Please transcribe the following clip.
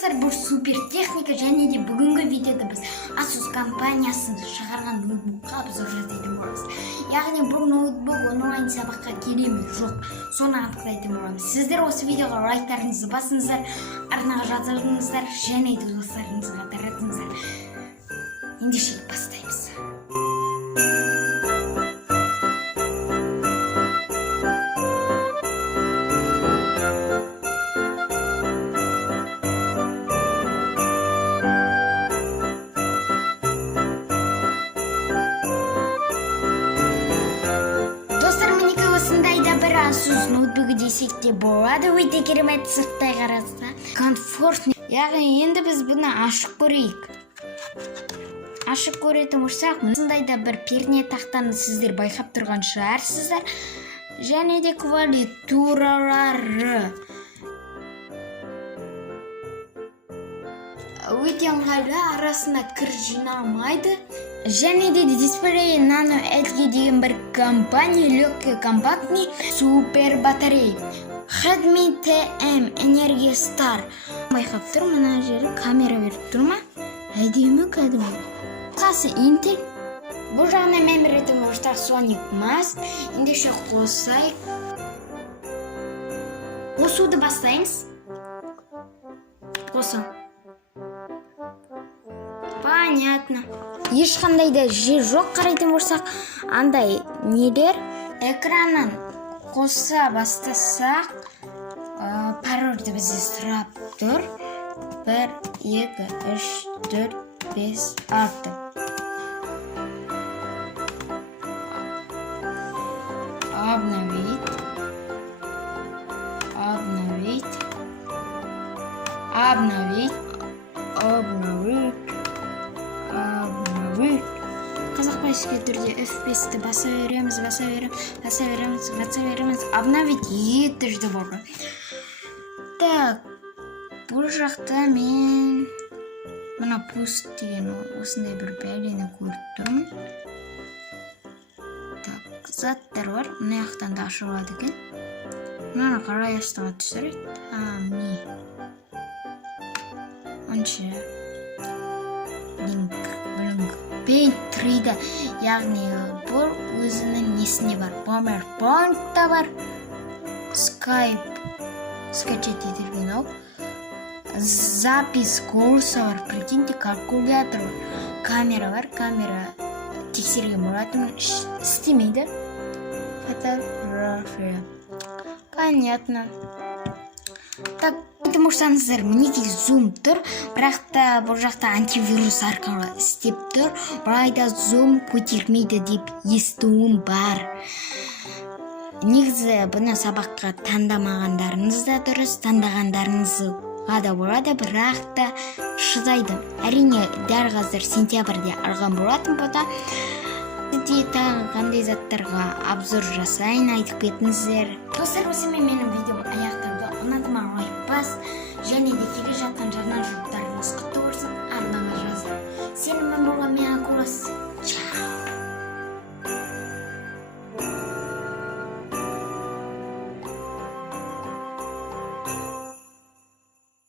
достар, бұл супер техника және де бүгінгі видеода біз Asus компаниясы шығарған ноутбукқа обзор жасайтын боламыз. Яғни бұл ноутбук онлайн сабаққа келе ме жоқ, соны анықтайтын боламыз. Сіздер осы видеоға лайктарыңызды басыңыздар, арнаға жазылыңыздар және де достарыңызға таратыңыздар. Ендеше бастаймыз. Asus ноутбугі десек те болады, өте керемет, сырттай қараса комфортный. Яғни енді біз бұны ашық көрейік. Ашық көретін болсақ, осындайда бір перне тақтаны сіздер байқап тұрған шығарсыздар. Және де клавиатуралары өте ыңғайлы, арасына кір жиналмайды. Және де дисплей Nano Edge деген бір компания, легкий, компактный, супер батарея. Redmi TM Energy Star. Байқап тұр, мына жері камера беріп тұр ма? Әдемі кәдімгі. Қасы Intel. Бұл жағына мәміретін болсақ Sonic Mast. Ендеше қосайық. Қосуды бастаймыз. Қосам. Понятно. Ешқандай да жер жоқ, қарайтын болсақ, андай нелер экранын қоса бастасақ, парольді бізде сұрап тұр. 1, 2, 3, 4, 5, 6. Обновить. Обновить. Обновить. Обновить. Қазақпайсызге түрде F5-ті баса береміз. Обновить етірді болды. Так, бұл жақта мен мұна пуст деген осындай бір бәлені көріп тұрмын. Так, заттар бар. Мұна яқтан да ашылады екен. Мұнаны қарай астыға түсіреді. Міне. Онша. Link. Paint 3-да, яғни бұл өзінің несіне бар. PowerPoint-та бар. Skype скачать етілген ау. Запись голоса бар. Прикиньте, калькулятор бар. Камера бар. Камера тексерген болатын. Істемейді. Фотография. Понятно. Так, айтып тұрсаңыздар, мінекей зум тұр, бірақ та бұл жақта антивирус арқылы істеп тұр. Бірайда зум көтермейді деп естуім бар. Негізі бұны сабаққа таңдамағандарыңыз да дұрыс, таңдағандарыңызға да болады, бірақ та шыдайды. Әрине, дәл қазір сентябрьде алған болатын бұда. Сізде тағы қандай заттарға обзор жасайын, айтып кетіңіздер. Достар, осымен менің видеом аяқталды. Ұнатыма лайк бас, және де келе жатқан жаңа жыл